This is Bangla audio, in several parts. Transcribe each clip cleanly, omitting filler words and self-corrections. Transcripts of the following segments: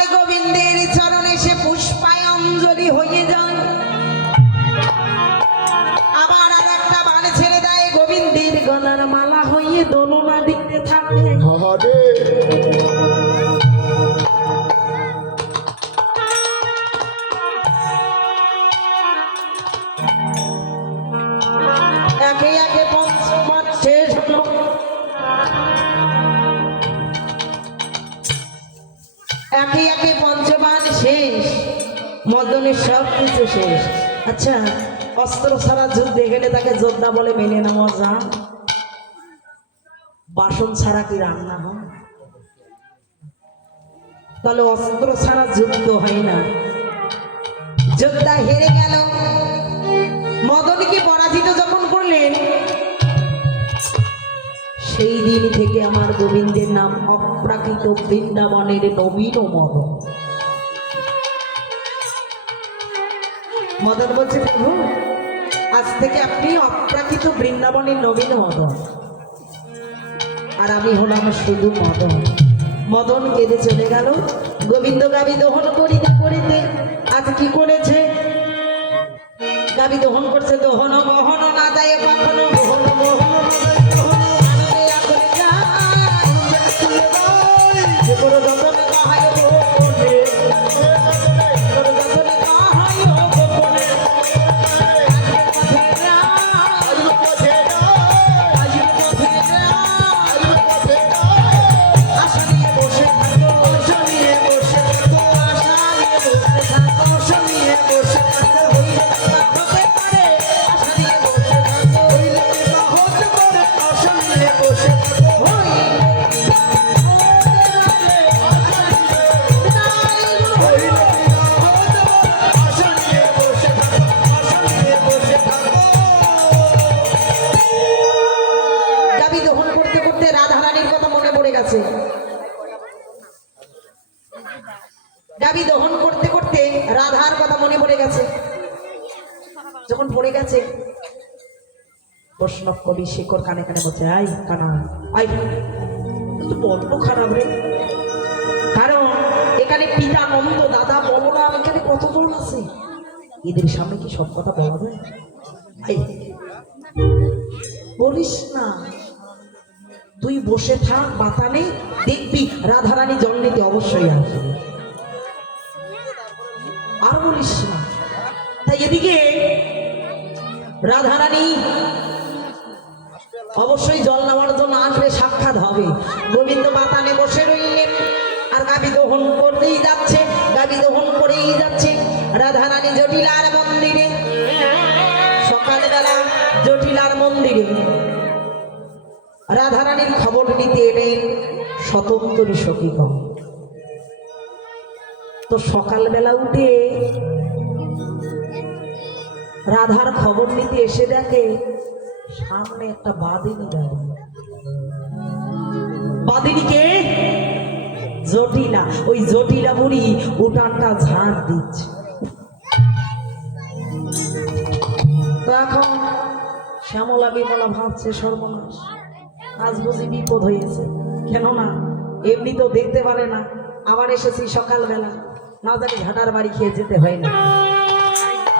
আর গোবিন্দের চরণে সে পুষ্পায় অঞ্জলি হয়ে যায়। আবার আর একটা বাণ ছেড়ে দেয়, গোবিন্দের গলার মালা হয়ে দোলনা দিতে থাকে। একে একে পঞ্চমাস শেষ হলো। একে একে পঞ্চবান শেষ, মদনের সব কিছু শেষ। আচ্ছা, অস্ত্র ছাড়া যুদ্ধে গেলে তাকে যোদ্ধা বলে মেনে নেওয়া যায়? বাসন ছাড়া কি রান্না হয়? তাহলে অস্ত্র ছাড়া যুদ্ধ হয় না। যোদ্ধা হেরে গেল, মদনকে পরাজিত যখন করলেন, সেই দিন থেকে আমার গোবিন্দের নাম অপ্রাকৃত বৃন্দাবনের নবীন মদন। মদন বলছে, প্রভু আজ থেকে আপনি অপ্রাকৃত বৃন্দাবনের নবীন মদন, আর আমি হলাম শুধু মদন। মদন কেঁদে চলে গেল। গোবিন্দ গাবি দহন করিতে করিতে আজ কি করেছে? গাবি দহন করছে, দহন বহন না যায় কখনো, বহন বহন না যায় কখনো, আনন্দে আকুল যায়, যে বড় যতনে কাহায় গোপনে, বড় যতনে কাহায় গোপনে, আজকে পথে আশা নিয়ে বসে থাকো, আশা নিয়ে বসে থাকো, আশা নিয়ে বসে থাকো, আশা নিয়ে বসে থাকো, হইলে তা হতে পারে, আশা নিয়ে বসে থাকো, হইলে তা হতে পারে, আশা নিয়ে বসে থাকো, হইলে দাবি দহন করতে করতে রাধারানীর কথা মনে পড়ে গেছে। দাবি দহন করতে করতে রাধার কথা মনে পড়ে গেছে। যখন পড়ে গেছে, বৈষ্ণব কবি শেখর কানে কানে বলছে, আই কানা আই, তো বড্ড খারাপ রে। কারণ এখানে পিতা নন্দ, দাদা বলরাম, এখানে কতজন আছে, এদের সামনে কি সব কথা বলা যায়? আই বলিস না, তুই বসে থাক, বাতা নেই, দেখবি রাধারানী জল নিতে অবশ্যই আসবে, আর বলিস না। তাই এদিকে রাধারানী অবশ্যই জল নেওয়ার জন্য আসবে, সাক্ষাৎ হবে। গোবিন্দ বাতানে বসে রইলেন, আর গাবি দহন করেই যাচ্ছে, গাবি দহন করেই যাচ্ছে। রাধারানী জটিলার মন্দিরে, সকালবেলা জটিলার মন্দিরে রাধারানীর খবর নিতে এলেন স্বতন্ত্রী সখীগণ। তো সকালবেলা উঠে রাধার খবর নিতে এসে দেখে সামনে একটা বাদিনী দাঁড়িয়ে। বাদিনীকে জটিলা, ওই জটিলা বুড়ি উঠানটা ঝাড় দিচ্ছে। তো এখন শ্যামলা বিমলা ভাবছে, সর্বনাশ, আজ বুঝি বিপদ হয়েছে। কেননা এমনি তো দেখতে পারে না, আবার এসেছি সকালবেলা, না জানি ঝাঁটার বাড়ি খেয়ে যেতে হয় না।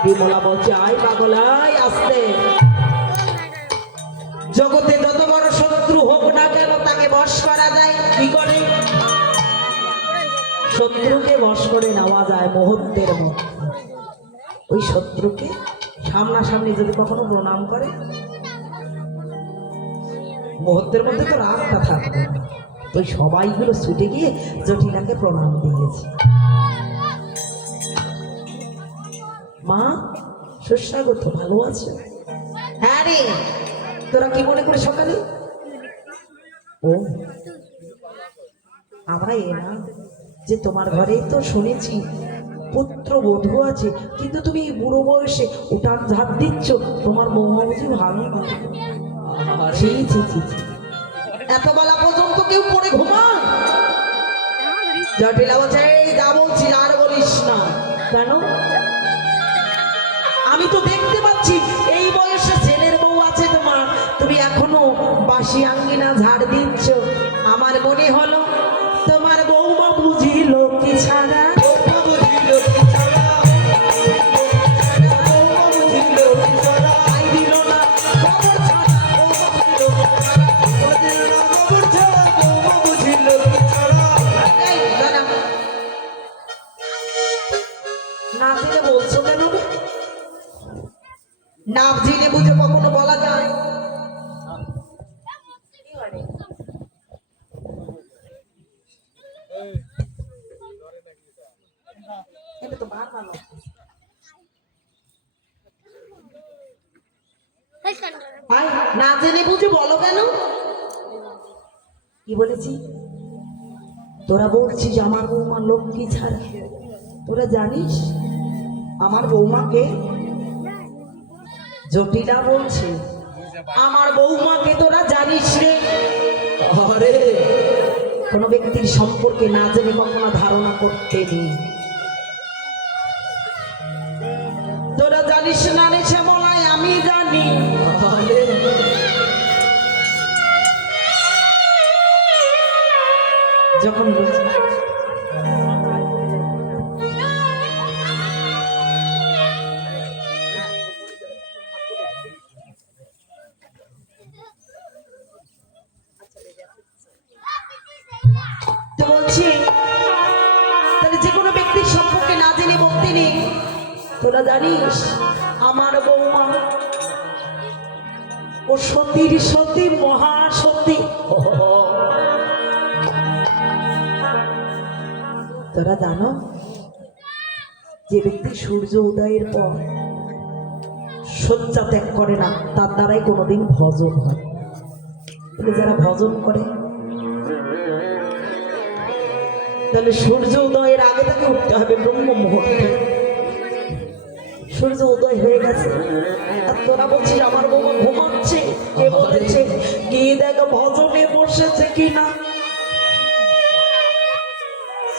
বিমলা বলছে, আয় পাগল আয়, আসতে। জগতে যত বড় শত্রু হোক না কেন, তাকে বশ করা যায় কি করে? শত্রুকে বশ করে নেওয়া যায় মুহূর্তের মধ্যে। ওই শত্রুকে সামনাসামনি যদি কখনো প্রণাম করে, মুহূর্তের মধ্যে তো রাগটা থাকবে। ওই সবাইগুলো ছুটে গিয়ে জটিলাকে প্রণাম দিয়েছে। মা সুস্বাগত, ভালো আছে? হ্যাঁ রে, তোরা কি মনে করে সকালে? ও আমরা এলাম যে তোমার ঘরে তো শুনেছি পুত্র বধূ আছে, কিন্তু তুমি বুড়ো বয়সে উঠান ঝাড় দিচ্ছ, তোমার বৌমা বুঝি ভালো না? এত বেলা পর্যন্ত কেউ পড়ে ঘুমায়? জটিলা বলছে, যা বলছি আর বলিস না। কেন? আমি তো দেখতে পাচ্ছি এই বয়সে ছেলের বউ আছে তোমার, তুমি এখনো বাসি আঙ্গিনা ঝাড় দিচ্ছ। আমার মনে হলো তোমার বৌমা বুঝি লক্ষ্মী ছাড়া না জেনে বুঝে কখনো বলা যায়? এটা তো বারবার ভাই, না জেনে বুঝে বলো কেন? কি বলেছি? তোরা বলছিস আমার বৌমা লক্ষ্মী ছাড়া, তোরা জানিস আমার বৌমাকে? জটিলা বলছে আমার বৌমাকে তোরা জানিস রে? আরে কোনো ব্যক্তির সম্পর্কে না জেনে কখনো ধারণা করতে নেই। তোরা জানিস না রে শ্যামলাই? আমি জানি। যখন বলছি তো বলছি তাহলে যে কোনো ব্যক্তির সম্পর্কে না জেনে বলতে নেই। তোরা জানিস আমার বৌমা ও সতীর সতী, মহাসতী। তোরা জানো যে ব্যক্তি সূর্য উদয়ের পর শয্যা ত্যাগ করে না তার দ্বারাই কোনোদিন ভজন হয়। যারা ভজন করে তাহলে সূর্য উদয়ের আগে তাকে উঠতে হবে ব্রহ্ম মুহূর্তে। সূর্য উদয় হয়ে গেছে আর তোরা বলছিস আমার বৌমা ঘুমাচ্ছে। কে বলেছে? গিয়ে দেখো ভজনে বসেছে কিনা।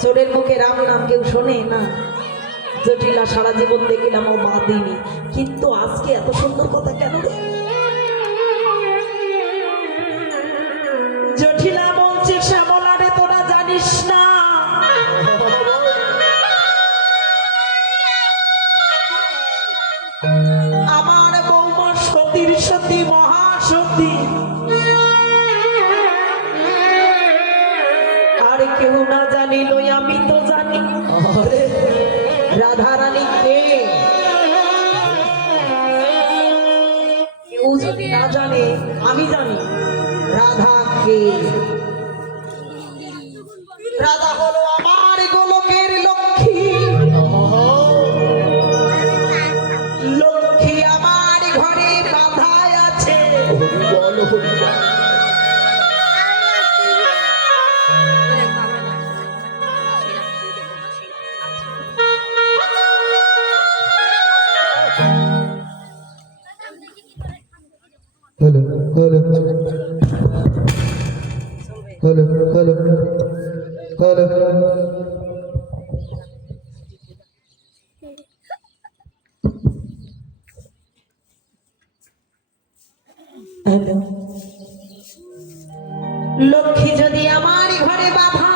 চোরের মুখে রাম নাম কেউ শোনে না। জটিলা সারা জীবন দেখিলাম ও বাদিনী, কিন্তু আজকে এত সুন্দর কথা কেন রে? জটিলা বলছে শ্যামলা রে তোরা জানিস না আমার বৌমা সতীর সতী, মহাসতী। আর কেউ না জানিল আমি তো জানি। রাধা রানী কে? কেউ যদি না জানে আমি জানি রাধা কে। রাধা হলো আমার গোলকের লক্ষ্মী। লক্ষ্মী আমার ঘরে বাঁধা আছে। Hello hello hello hello hello hello Lakshmi যদি আমার ঘরে বাঁধা,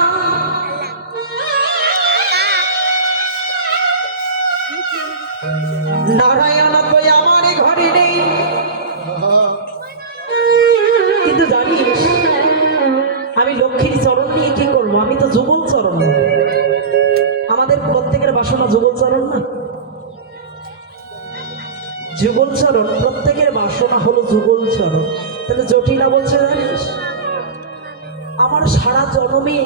নারায়ণ কই আমার ঘরে নেই। কিন্তু জানিস আমি লক্ষ্মীর চরণ নিয়ে কি করবো? আমি তো যুগল চরণ। আমাদের প্রত্যেকের বাসনা যুগল চরণ না? যুগল চরণ, প্রত্যেকের বাসনা হলো যুগল চরণ। তাহলে জটিলা বলছে জানিস আমার সারা জন্মে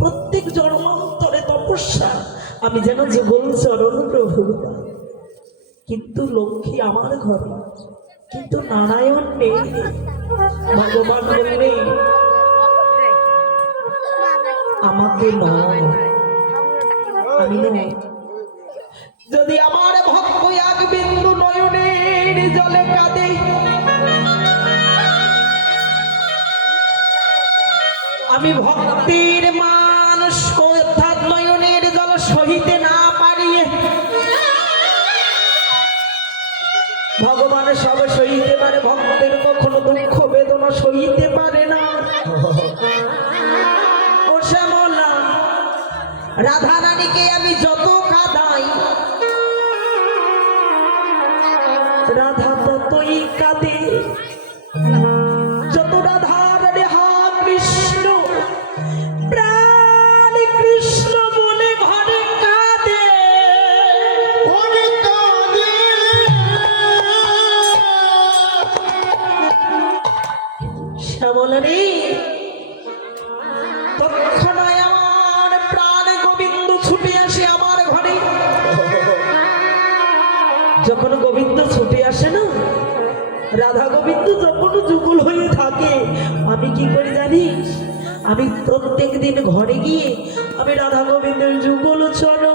প্রত্যেক জন্মান্তরে তপস্যা আমি যেন যুগল চরণ প্রভু। কিন্তু লক্ষ্মী আমার ঘরে, কিন্তু নারায়ণ নেই। ভগবান বললেন আমাকে নয়, আমি নয়। যদি আমার ভক্ত এক বিন্দু নয়নের জলে কাঁদে, আমি ভক্তির মানুষ অর্থাৎ নয়নের জল সহিতে না পারিয়ে, ভগবান সব সহিতে পারে, ভক্তের কখনো দুঃখ বেদনা সহিতে পারে না। ও শ্যামলা, রাধা রানীকে আমি যত কাঁদাই রাধা ততই কাঁদে। যত রাধা রানী হা কৃষ্ণ প্রাণ কৃষ্ণ বলে ঘরে কাঁদে। রাধা গোবিন্দ যখন যুগল হয়ে থাকে আমি কি করি জানিস? আমি প্রত্যেক দিন ঘরে গিয়ে আমি রাধা গোবিন্দের যুগল চলো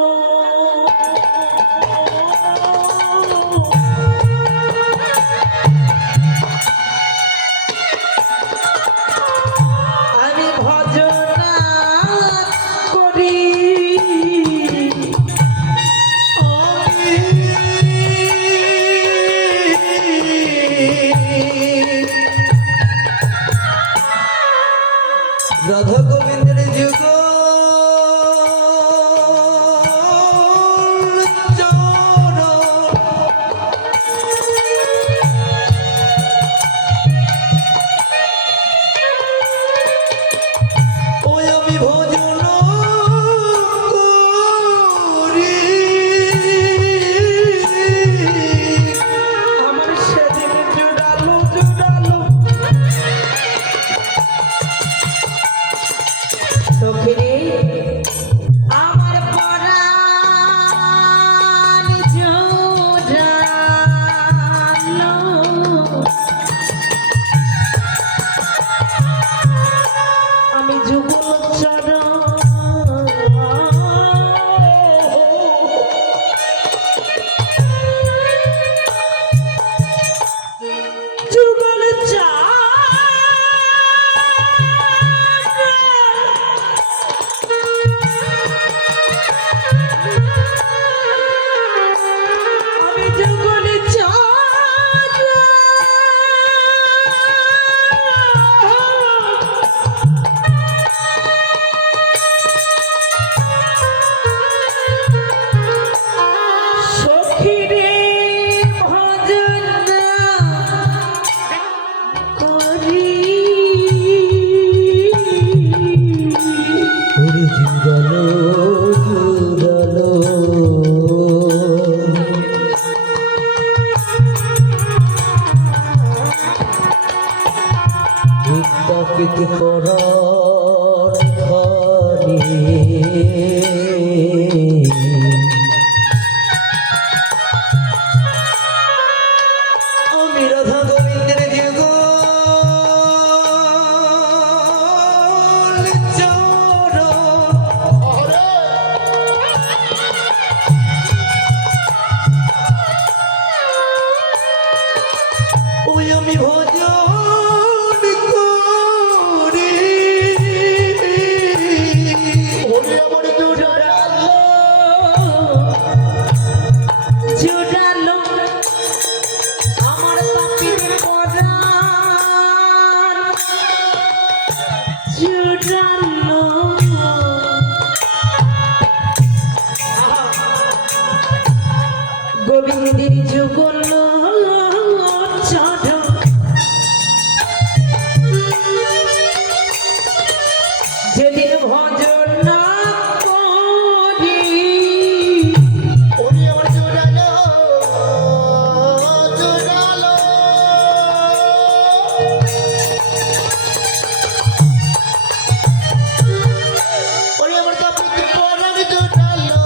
আমি ভজনা করি রাধা গোবিন্দের যুগ ওই আমি ভজন করি আমার সেদিন জুড়ালো জুড়ালো সখিরে আমার পরাণ জুড়ালো আমি যুগল চরণ যুগল আমি যুগল সখিরে ভজন করি ওরে জুড়ালো জুড়ালো বিদ্যাপীঠ পড়ার খানি আমি রাধা গোবিন্দের যুগ ওই আমি ভজন করি ওরে আমার জোড়ালো জুড়ালো আমার পাপির পরাণ জুড়ালো গোবিন্দের যুগল চরণ যেদিন ভজন না করি ওরে আমার জোড়ালো জোড়ালো ওরে আমার কাপড় পরার জোড়ালো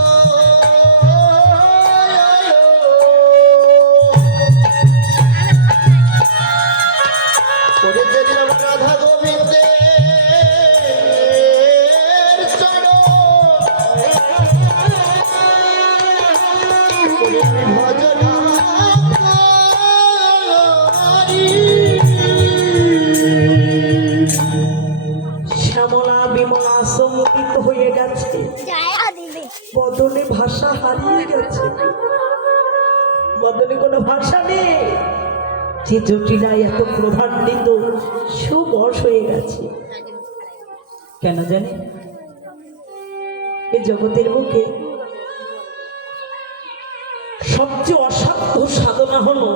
ওরে যেদিন আমার রাধা গোবিন্দের চরণ ভজনা শ্যামলা বিমলা সংগীত হয়ে গেছে বদনে ভাষা হারিয়ে গেছে বদনে কোনো ভাষা নেই যে জটিলায় এত প্রধান্বিত সুবশ হয়ে গেছে কেন জানে এই জগতের বুকে সবচেয়ে অসাধ্য সাধনা হলো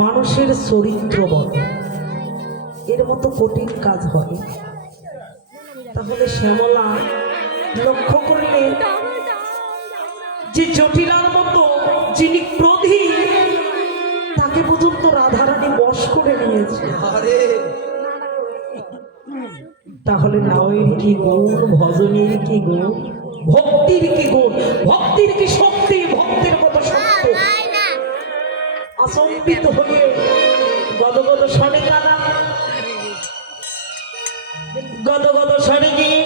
মানুষের চরিত্র বদল এর মতো কঠিন কাজ হয় তাহলে শ্যামলা লক্ষ্য করলেন যে জটিলার মতো যিনি প্রধীর তাকে পর্যন্ত রাধারানী বশ করে নিয়েছে তাহলে নাওয়ের কি গুণ ভজনের কি গুণ ভক্তির কি গুণ ভক্তির কি শক্তি ভক্তির কত সত্য আজ কম্পিত হয়ে গদগদ স্বরে গানা গদগদ স্বরে গিয়ে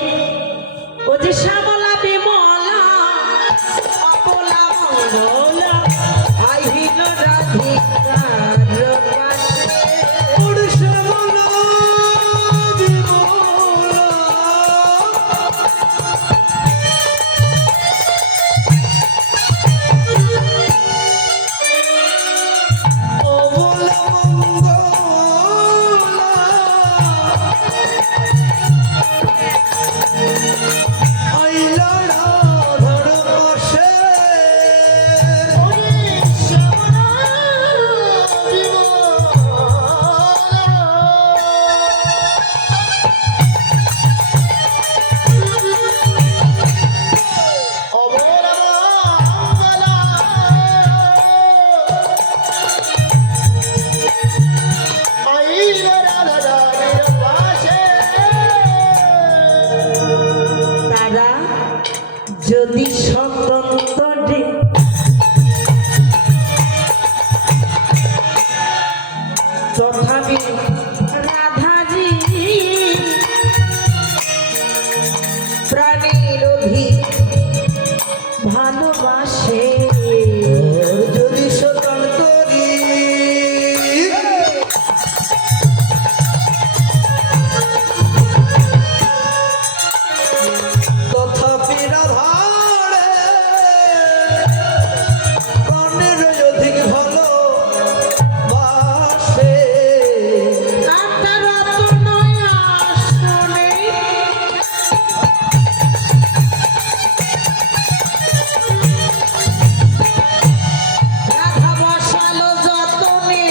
ও যে শ্যামলা বিমলা অবলা মঙ্গলা আহিল রাধিকার পাশে ওরে শ্যামলা বিমলা অবলা মঙ্গলা আইলা রাধার পাশে ওরে শ্যামলা বিমলা অবলা মঙ্গলা আইলা রাধার পাশে তারা যদি স্বতন্ত্রে তথাপি রাধাজি প্রাণের অধিক ভালোবাসে যদি স্বতন্ত্রী তথাপি রাধারে প্রাণের অধিক ভালো বাসে রাধা বসালো যতনে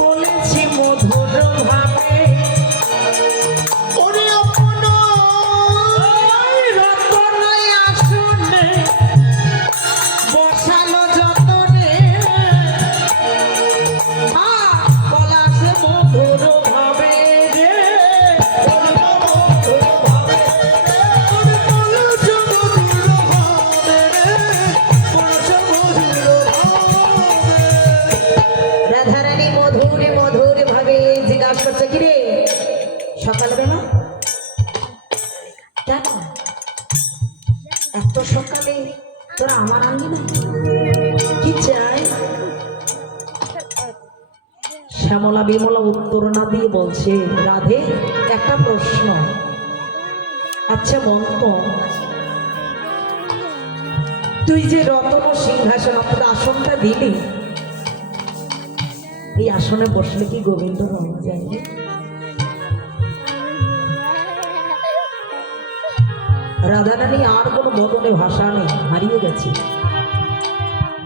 বলেছি মধুর ভাবে ওরে আপন রতনয় আসনে বসালো যতনে পলাশে মধুর ভাবে রে মধুর ভাবে পলাশে মধুর ভাবে রে পলাশে মধুর ভাবে রাধারানী মধুরে মধুরে ভাবে জিজ্ঞাসা করছে কি রে সকালবেলা কেন এত সকালে তোরা আমার আনবি না কি চাই শ্যামলা বিমলা উত্তর না দিয়ে বলছে রাধে একটা প্রশ্ন আচ্ছা বন্ত তুই যে রতন সিংহাসন অর্থাৎ আসনটা দিলি এই আসনে বসলে কি গোবিন্দ পাওয়া যায় রে? রাধারানী আর কোনো বদলে ভাষা নেই হারিয়ে গেছে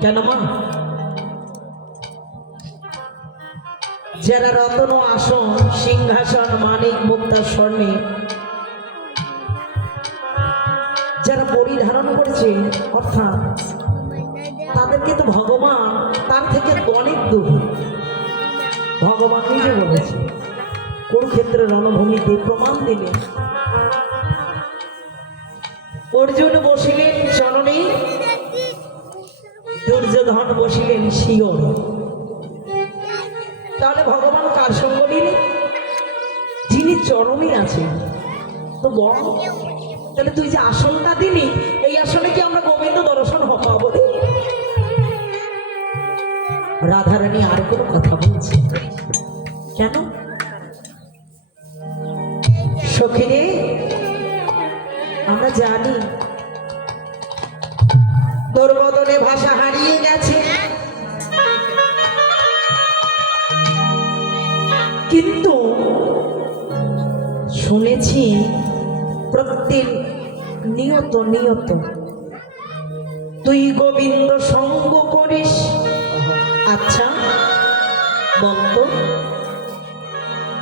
কেন মা যারা রতন আসন সিংহাসন মানিক মুক্তা স্বর্ণে যারা পরিধারণ করেছে অর্থাৎ তাদেরকে তো ভগবান তার থেকে অনেক দূর ভগবান নিজে বলেছে কুরুক্ষেত্রের রণভূমিতে প্রমাণ দিলেন অর্জুন বসিলেন চরণে দুর্যোধন বসিলেন শিওর তাহলে ভগবান কার সঙ্গ নিলেন যিনি চরণে আছেন তো বড় তাহলে তুই যে আসনটা দিলি এই আসনে কি আমরা গোবিন্দ দর্শন পাবো রে? রাধারানী আর কোনো কথা বলছে কেন সখিরে আমরা জানি তোর বদলে ভাষা হারিয়ে গেছে কিন্তু শুনেছি প্রত্যেক নিয়ত নিয়ত তুই গোবিন্দ সঙ্গ করিস আচ্ছা বলতো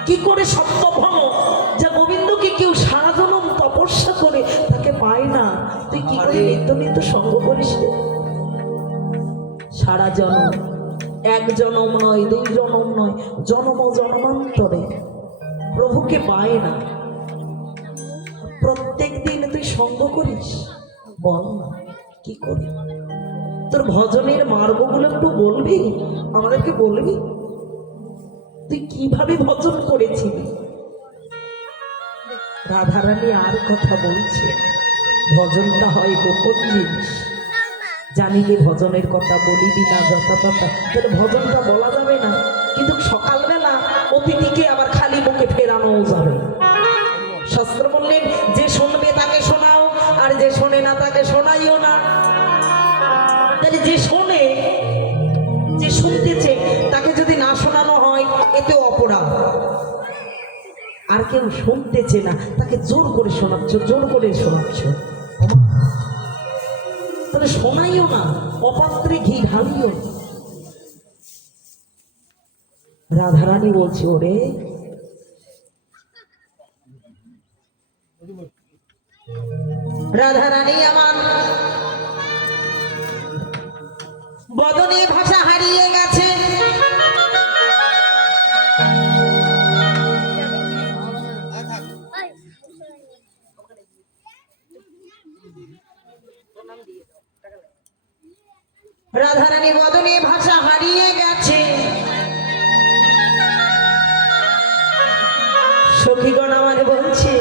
কি করে সত্যভাম যা গোবিন্দকে কেউ সারা জনম তপস্যা করে তাকে পায় না তুই কি করে নিত্য নিত্য সঙ্গ করিস রে? সারা জনম এক জনম নয় দুই জনম নয় জনম জন্মান্তরে প্রভুকে পায় না প্রত্যেক দিন তুই সঙ্গ করিস বল না কি করি তোর ভজনের মার্গগুলো একটু বলবি, আমাদেরকে বলবি তুই কিভাবে ভজন করেছিলি? রাধারানী আর কথা বলছে, ভজনটা হয় গোপন জিনিস, জানিলে ভজনের কথা বলিবি না যথাযথ, তাহলে ভজনটা বলা যাবে না। কিন্তু সকালবেলা অতিথিকে আবার খালি মুখে ফেরানো যাবে। শাস্ত্র বললেন যে শুনবে তাকে শোনাও, আর যে শোনে না তাকে শোনাইও না। তাহলে যে শোনে, যে শুনতেছে, তাকে যদি না শোনানো হয় এতে অপরাধ। আর কেউ শুনতেছে না, তাকে জোর করে শোনাচ্ছ, জোর করে শোনাচ্ছ, তাহলে শোনাইও না, অপাত্রে ঘি ঢালিও। রাধারানী বলছে, ওরে রাধারানী আমার বদনে ভাষা হারিয়ে গেছে। রাধারানী বদনে ভাষা হারিয়ে গেছে। সখীগণ আমার বলছে,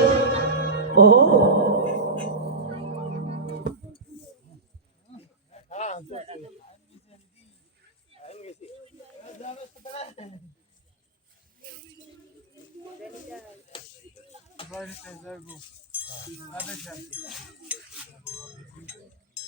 ও